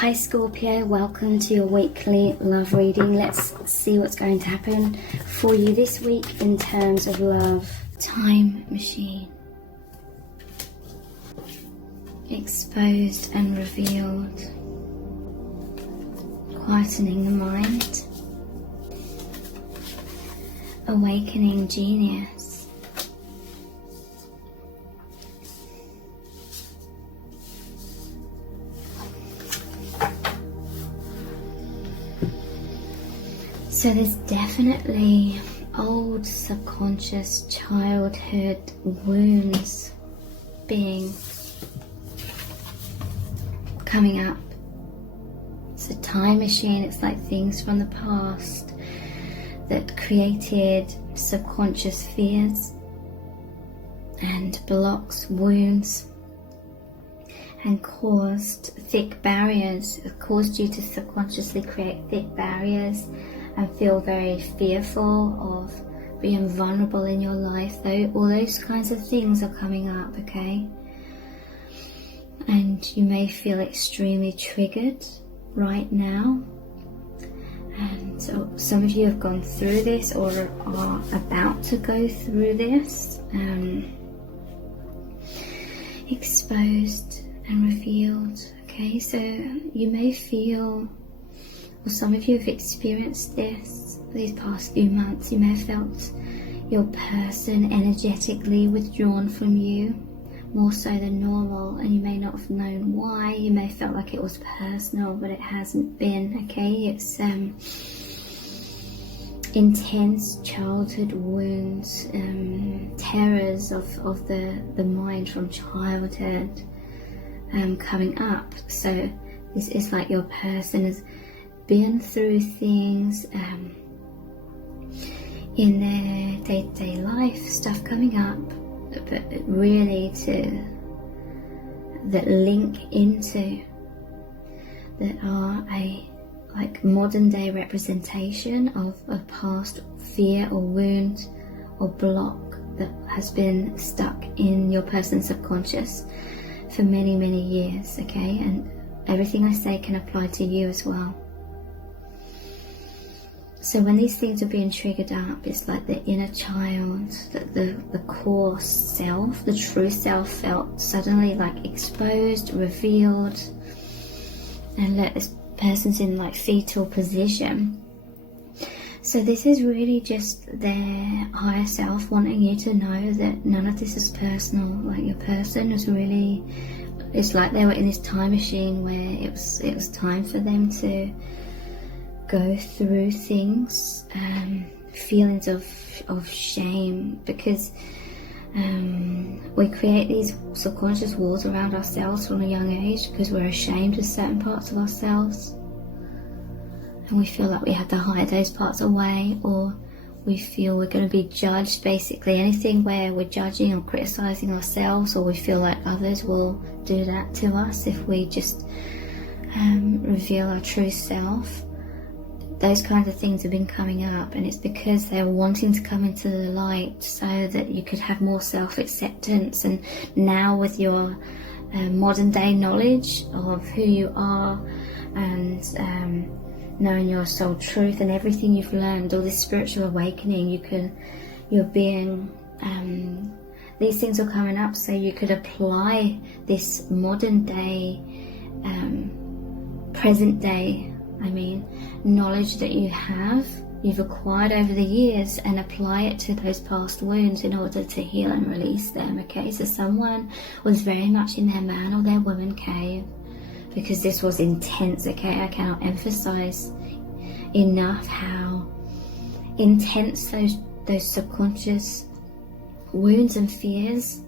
Hi Scorpio, welcome to your weekly love reading. Let's see what's going to happen for you this week in terms of love. Time machine. Exposed and revealed. Quietening the mind. Awakening genius. So there's definitely old subconscious childhood wounds coming up. It's a time machine. It's like things from the past that created subconscious fears and blocks, wounds, and caused thick barriers. It caused you to subconsciously create thick barriers and feel very fearful of being vulnerable in your life. Though all those kinds of things are coming up, okay? And you may feel extremely triggered right now. And so some of you have gone through this or are about to go through this. Exposed and revealed, okay? So you may feel, or some of you have experienced this these past few months. You may have felt your person energetically withdrawn from you, more so than normal, and you may not have known why. You may have felt like it was personal, but it hasn't been, okay? It's intense childhood wounds, terrors of the mind from childhood coming up. So this is like your person has been through things in their day-to-day life, stuff coming up, but really that link into, that are a like modern day representation of a past fear or wound or block that has been stuck in your person's subconscious for many years, okay? And everything I say can apply to you as well. So when these things are being triggered up, it's like the inner child, the core self, the true self felt suddenly like exposed, revealed, and this person's in like fetal position. So this is really just their higher self wanting you to know that none of this is personal. Like your person is really, it's like they were in this time machine where it was time for them to go through things, feelings of shame, because we create these subconscious walls around ourselves from a young age because we're ashamed of certain parts of ourselves, and we feel like we have to hide those parts away, or we feel we're going to be judged. Basically anything where we're judging or criticizing ourselves, or we feel like others will do that to us if we just reveal our true self. Those kinds of things have been coming up, and it's because they're wanting to come into the light so that you could have more self-acceptance. And now with your modern day knowledge of who you are, and knowing your soul truth and everything you've learned, all this spiritual awakening, these things are coming up so you could apply this modern day, present day, knowledge that you've acquired over the years, and apply it to those past wounds in order to heal and release them, okay? So someone was very much in their man or their woman cave because this was intense, okay? I cannot emphasize enough how intense those subconscious wounds and fears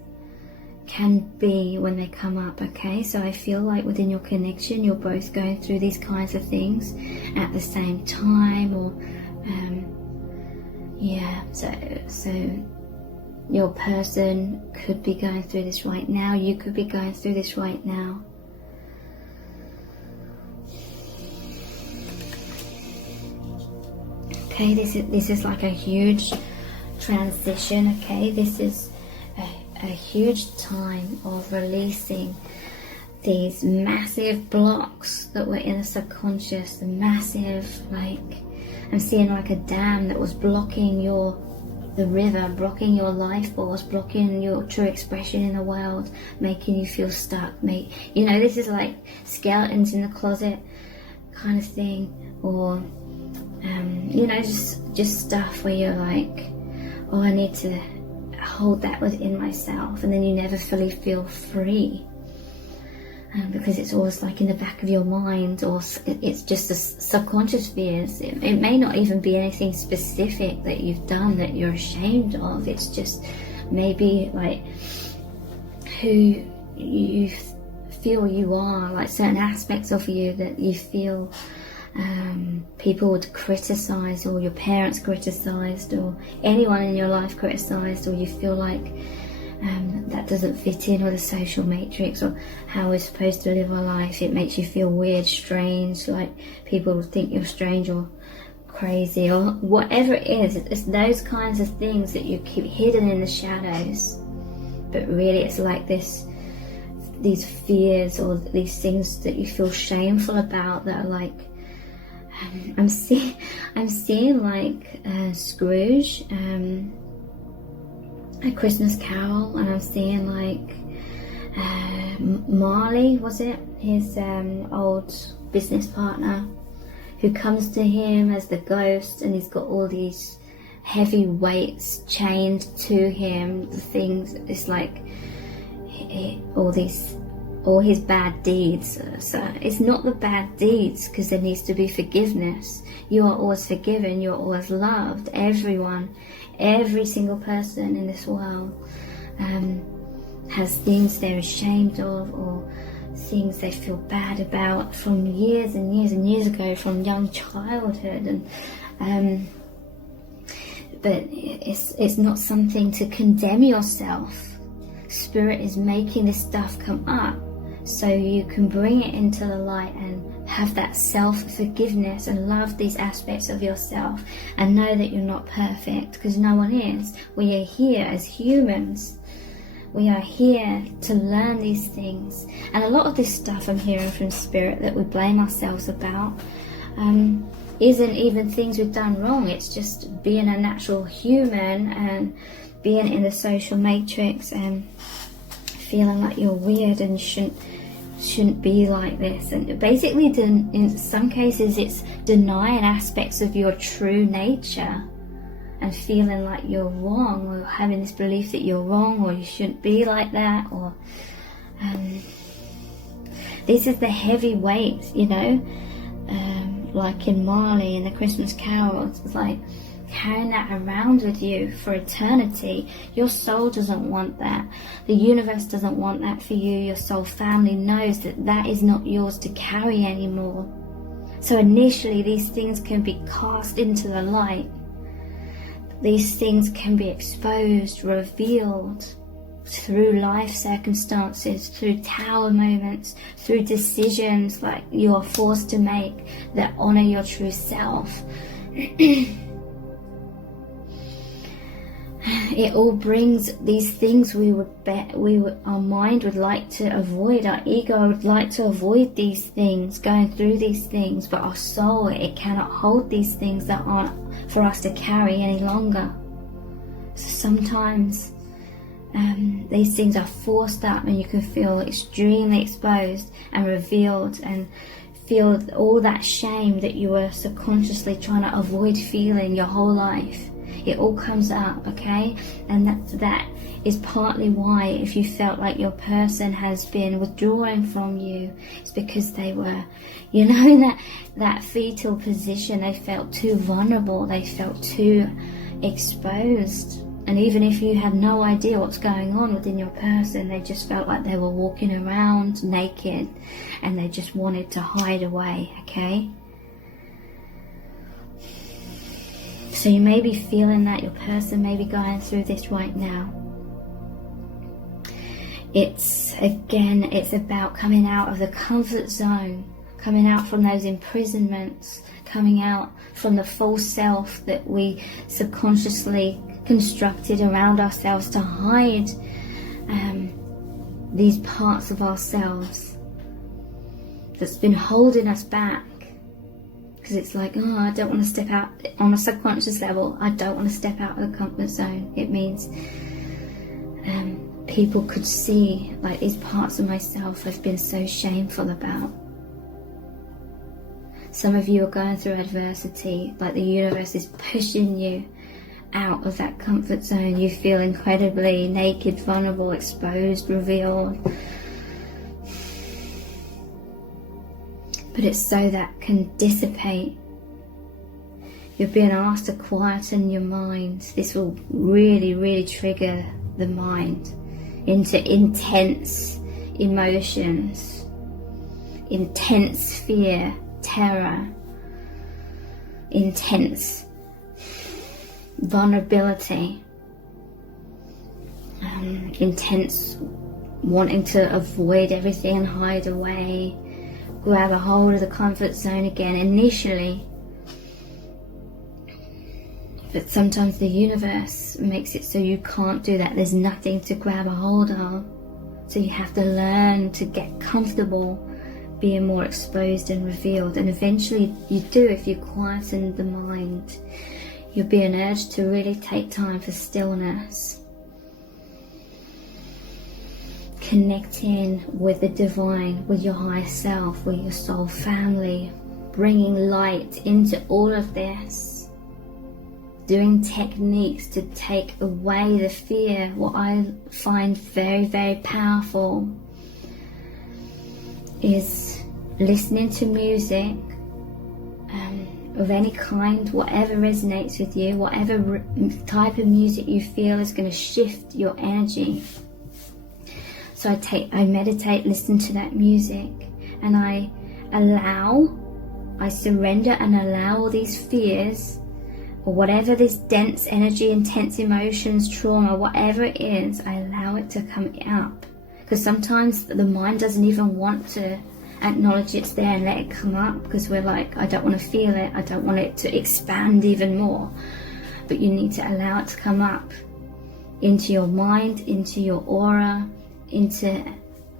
can be when they come up, okay? So I feel like within your connection you're both going through these kinds of things at the same time, or so your person could be going through this right now, you could be going through this right now. Okay, this is like a huge transition, okay? This is a huge time of releasing these massive blocks that were in the subconscious, the massive, like, I'm seeing like a dam that was blocking the river, blocking your life force, blocking your true expression in the world, making you feel stuck. You know, this is like skeletons in the closet kind of thing, or you know, just stuff where you're like, oh, I need to hold that within myself, and then you never fully feel free, because it's always like in the back of your mind, or it's just the subconscious fears. It may not even be anything specific that you've done that you're ashamed of. It's just maybe like who you feel you are, like certain aspects of you that you feel people would criticize, or your parents criticized, or anyone in your life criticized, or you feel like that doesn't fit in with the social matrix or how we're supposed to live our life. It makes you feel weird, strange, like people will think you're strange or crazy, or whatever it is. It's those kinds of things that you keep hidden in the shadows, but really it's like these fears or these things that you feel shameful about, that are like, I'm seeing like Scrooge, A Christmas Carol, and I'm seeing like Marley, was it? His old business partner, who comes to him as the ghost, and he's got all these heavy weights chained to him. The things, it's like all his bad deeds. So it's not the bad deeds, because there needs to be forgiveness. You are always forgiven, you're always loved. Everyone, every single person in this world has things they're ashamed of, or things they feel bad about from years and years and years ago, from young childhood. And but it's not something to condemn yourself. Spirit is making this stuff come up so you can bring it into the light and have that self-forgiveness and love these aspects of yourself, and know that you're not perfect, because no one is. We are here as humans. We are here to learn these things. And a lot of this stuff I'm hearing from Spirit that we blame ourselves about isn't even things we've done wrong. It's just being a natural human and being in the social matrix and feeling like you're weird and shouldn't be like this. And basically, in some cases, it's denying aspects of your true nature and feeling like you're wrong, or having this belief that you're wrong, or you shouldn't be like that, or this is the heavy weight, you know, like in Marley in the Christmas Carol. It's like carrying that around with you for eternity. Your soul doesn't want that. The universe doesn't want that for you. Your soul family knows that that is not yours to carry anymore. So initially these things can be cast into the light. These things can be exposed, revealed through life circumstances, through tower moments, through decisions like you are forced to make that honor your true self. It all brings these things our mind would like to avoid. Our ego would like to avoid these things, going through these things, but our soul, it cannot hold these things that aren't for us to carry any longer. So sometimes these things are forced up, and you can feel extremely exposed and revealed, and feel all that shame that you were subconsciously trying to avoid feeling your whole life. It all comes up, okay? And that is partly why, if you felt like your person has been withdrawing from you, it's because they were, you know, in that fetal position. They felt too vulnerable, they felt too exposed. And even if you had no idea what's going on within your person, they just felt like they were walking around naked, and they just wanted to hide away, okay? So you may be feeling that, your person may be going through this right now. It's about coming out of the comfort zone, coming out from those imprisonments, coming out from the false self that we subconsciously constructed around ourselves to hide these parts of ourselves. that's been holding us back. Because it's like, oh, I don't want to step out. On a subconscious level, I don't want to step out of the comfort zone. It means people could see like these parts of myself I've been so shameful about. Some of you are going through adversity, like the universe is pushing you out of that comfort zone. You feel incredibly naked, vulnerable, exposed, revealed. But it's so that can dissipate. You're being asked to quieten your mind. This will really, really trigger the mind into intense emotions, intense fear, terror, intense vulnerability, intense wanting to avoid everything and hide away, grab a hold of the comfort zone again initially. But sometimes the universe makes it so you can't do that. There's nothing to grab a hold of. So you have to learn to get comfortable being more exposed and revealed. And eventually you do, if you quieten the mind. You'll be an urge to really take time for stillness. Connecting with the divine, with your higher self, with your soul family. Bringing light into all of this. Doing techniques to take away the fear. What I find very, very powerful is listening to music of any kind, whatever resonates with you, whatever type of music you feel is going to shift your energy. So I meditate, listen to that music, and I surrender and allow all these fears, or whatever this dense energy, intense emotions, trauma, whatever it is, I allow it to come up. Because sometimes the mind doesn't even want to acknowledge it's there and let it come up, because we're like, I don't want to feel it, I don't want it to expand even more. But you need to allow it to come up into your mind, into your aura, into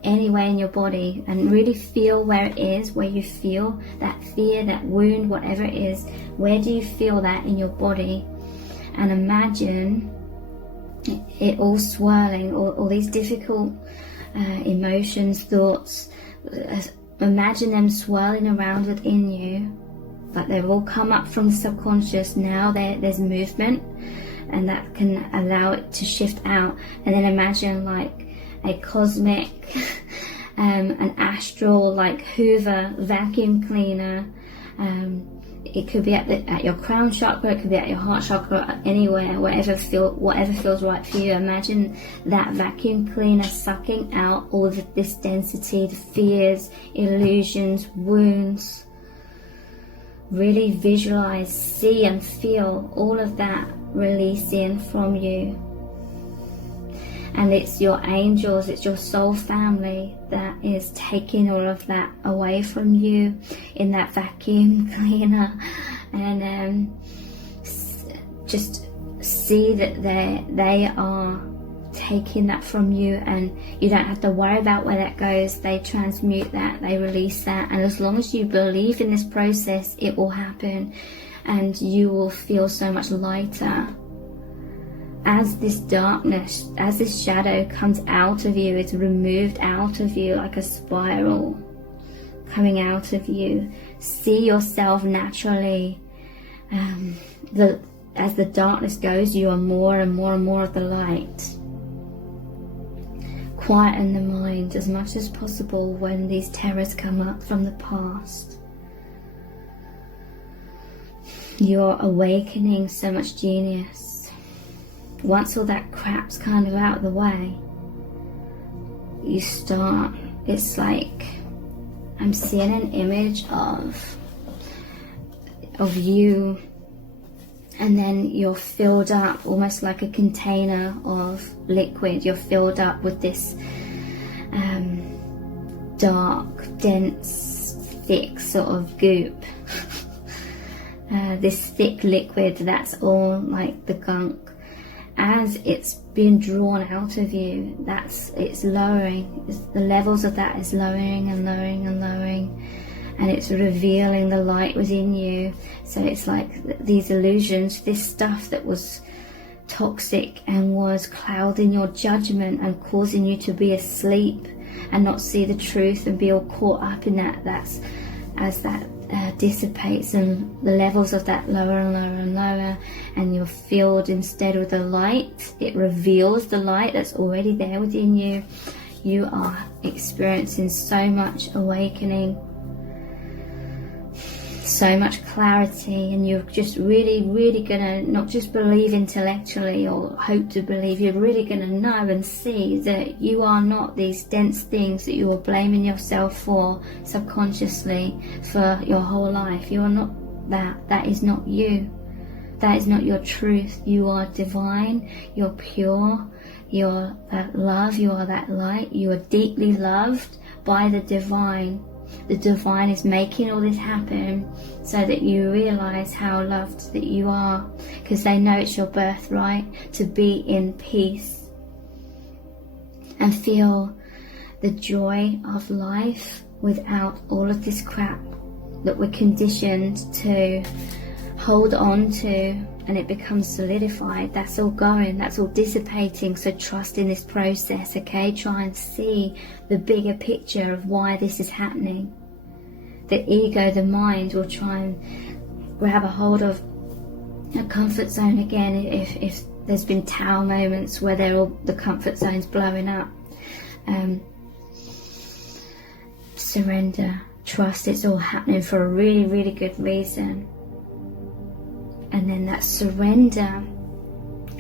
anywhere in your body, and really feel where it is, where you feel that fear, that wound, whatever it is. Where do you feel that in your body? And imagine it all swirling, all these difficult emotions, thoughts. Imagine them swirling around within you, like they've all come up from the subconscious. Now there's movement, and that can allow it to shift out. And then imagine like a cosmic, an astral, like Hoover vacuum cleaner. It could be at your crown chakra, it could be at your heart chakra, anywhere, whatever feels right for you. Imagine that vacuum cleaner sucking out all of this density, the fears, illusions, wounds. Really visualize, see and feel all of that releasing from you. And it's your angels, it's your soul family that is taking all of that away from you in that vacuum cleaner. And just see that they are taking that from you, and you don't have to worry about where that goes. They transmute that, they release that. And as long as you believe in this process, it will happen, and you will feel so much lighter. As this darkness, as this shadow comes out of you, it's removed out of you like a spiral coming out of you. See yourself naturally. As the darkness goes, you are more and more and more of the light. Quieten the mind as much as possible when these terrors come up from the past. You're awakening so much genius. Once all that crap's kind of out of the way, you start, it's like, I'm seeing an image of you, and then you're filled up almost like a container of liquid. You're filled up with this dark, dense, thick sort of goop. This thick liquid that's all like the gunk. as it's being drawn out of you, it's lowering. The levels of that is lowering and lowering and lowering, and it's revealing the light within you. So it's like these illusions, this stuff that was toxic and was clouding your judgment and causing you to be asleep and not see the truth and be all caught up in that. That's as that dissipates and the levels of that lower and lower and lower, and you're filled instead with the light. It reveals the light that's already there within you. You are experiencing so much awakening, so much clarity, and you're just really gonna not just believe intellectually or hope to believe. You're really gonna know and see that you are not these dense things that you are blaming yourself for subconsciously for your whole life. You are not that. That is not you. That is not your truth. You are divine. You're pure. You're that love. You are that light. You are deeply loved by the divine. The divine is making all this happen so that you realize how loved that you are, because they know it's your birthright to be in peace and feel the joy of life without all of this crap that we're conditioned to hold on to, and it becomes solidified. That's all going, that's all dissipating. So trust in this process, okay? Try and see the bigger picture of why this is happening. The ego, the mind, will try and grab a hold of a comfort zone again if there's been Tao moments where the comfort zone's blowing up. Surrender, trust, it's all happening for a really good reason. And then that surrender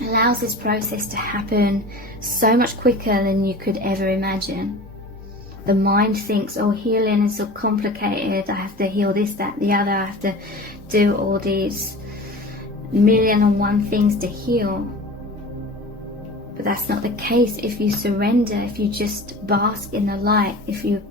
allows this process to happen so much quicker than you could ever imagine. The mind thinks, oh, healing is so complicated, I have to heal this, that, the other, I have to do all these 1,000,001 things to heal. But that's not the case if you surrender, if you just bask in the light, if you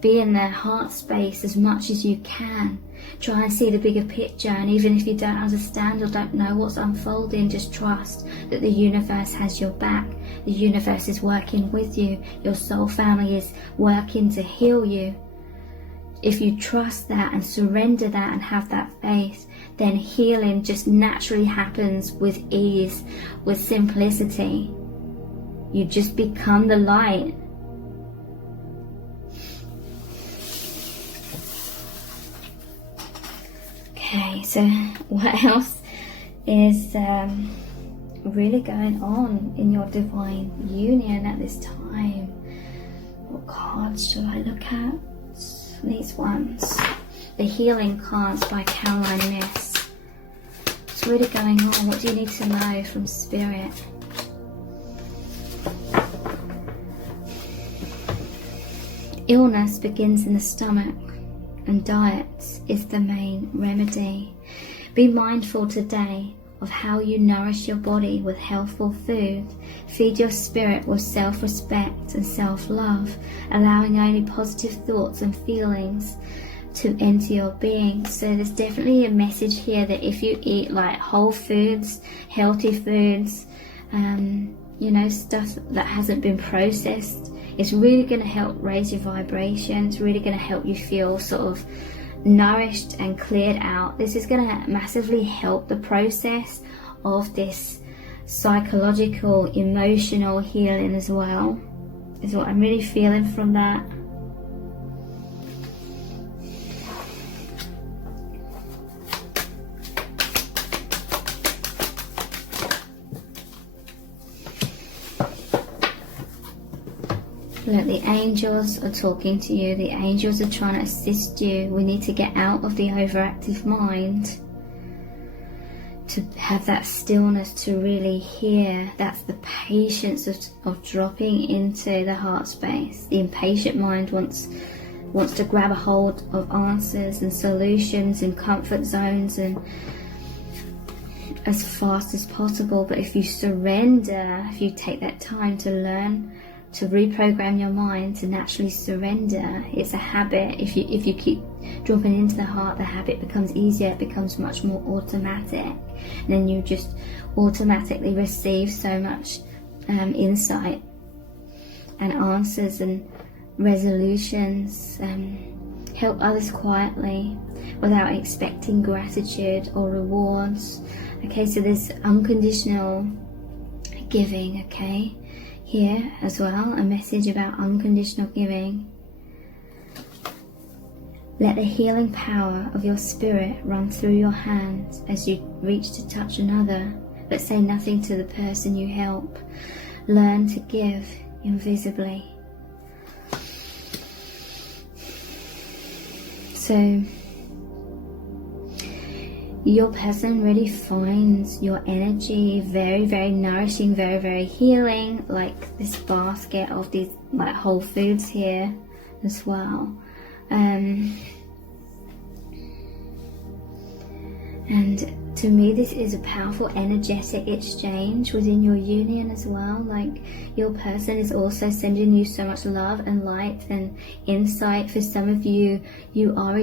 be in the heart space as much as you can. Try and see the bigger picture, and even if you don't understand or don't know what's unfolding, just trust that the universe has your back. The universe is working with you. Your soul family is working to heal you. If you trust that and surrender that and have that faith, then healing just naturally happens with ease, with simplicity. You just become the light. Okay, so what else is really going on in your divine union at this time? What cards should I look at? These ones. The Healing Cards by Caroline Miss. What's really going on? What do you need to know from Spirit? Illness begins in the stomach, and diet is the main remedy. Be mindful today of how you nourish your body with healthful food. Feed your spirit with self-respect and self-love, allowing only positive thoughts and feelings to enter your being. So there's definitely a message here that if you eat like whole foods, healthy foods, stuff that hasn't been processed, it's really going to help raise your vibration. It's really going to help you feel sort of nourished and cleared out. This is going to massively help the process of this psychological, emotional healing as well, is what I'm really feeling from that. Look, the angels are talking to you. The angels are trying to assist you. We need to get out of the overactive mind to have that stillness to really hear. That's the patience of dropping into the heart space. The impatient mind wants to grab a hold of answers and solutions and comfort zones and as fast as possible. But if you surrender, if you take that time to learn to reprogram your mind to naturally surrender. It's a habit. If you keep dropping into the heart, the habit becomes easier, it becomes much more automatic, and then you just automatically receive so much insight and answers and resolutions. Help others quietly without expecting gratitude or rewards. Okay, so there's unconditional giving, okay, here as well, a message about unconditional giving. Let the healing power of your spirit run through your hands as you reach to touch another, but say nothing to the person you help. Learn to give invisibly. So your person really finds your energy very, very nourishing, very, very healing, like this basket of these like whole foods here as well. And to me, this is a powerful energetic exchange within your union as well. Like, your person is also sending you so much love and light and insight. For some of you, you are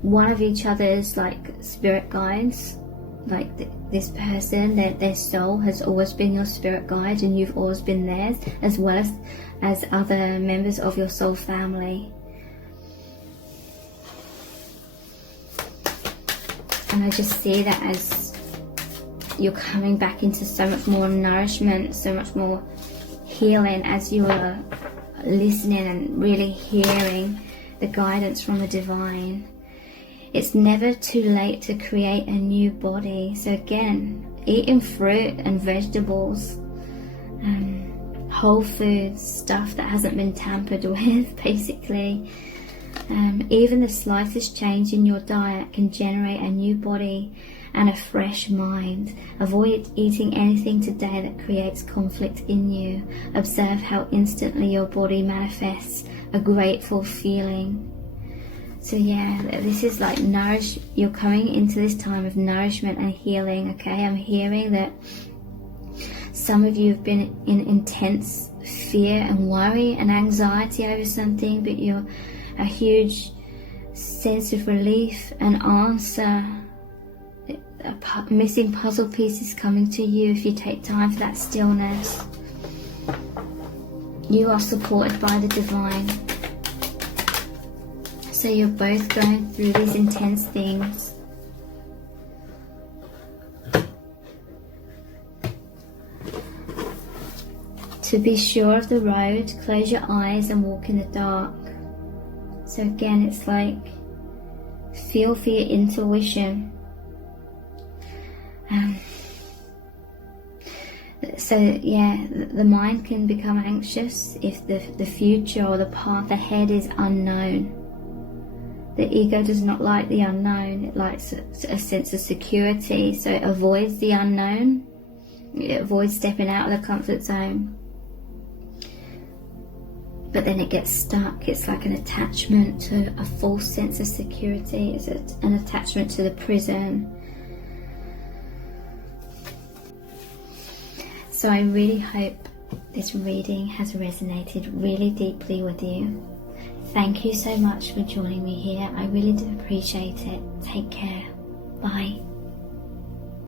one of each other's like spirit guides. Like this person, their soul has always been your spirit guide, and you've always been theirs, as well as other members of your soul family. And I just see that as you're coming back into so much more nourishment, so much more healing, as you are listening and really hearing the guidance from the divine. It's never too late to create a new body. So again, eating fruit and vegetables, whole foods, stuff that hasn't been tampered with, basically. Even the slightest change in your diet can generate a new body and a fresh mind. Avoid eating anything today that creates conflict in you. Observe how instantly your body manifests a grateful feeling. So yeah, this is like you're coming into this time of nourishment and healing, okay? I'm hearing that some of you have been in intense fear and worry and anxiety over something, but you're a huge sense of relief and answer. Missing puzzle pieces coming to you if you take time for that stillness. You are supported by the divine. So you're both going through these intense things. To be sure of the road, close your eyes and walk in the dark. So again, it's like, feel for your intuition. So yeah, the mind can become anxious if the future or the path ahead is unknown. The ego does not like the unknown. It likes a sense of security, so it avoids the unknown. It avoids stepping out of the comfort zone. But then it gets stuck. It's like an attachment to a false sense of security. It's an attachment to the prison. So I really hope this reading has resonated really deeply with you. Thank you so much for joining me here. I really do appreciate it. Take care. Bye.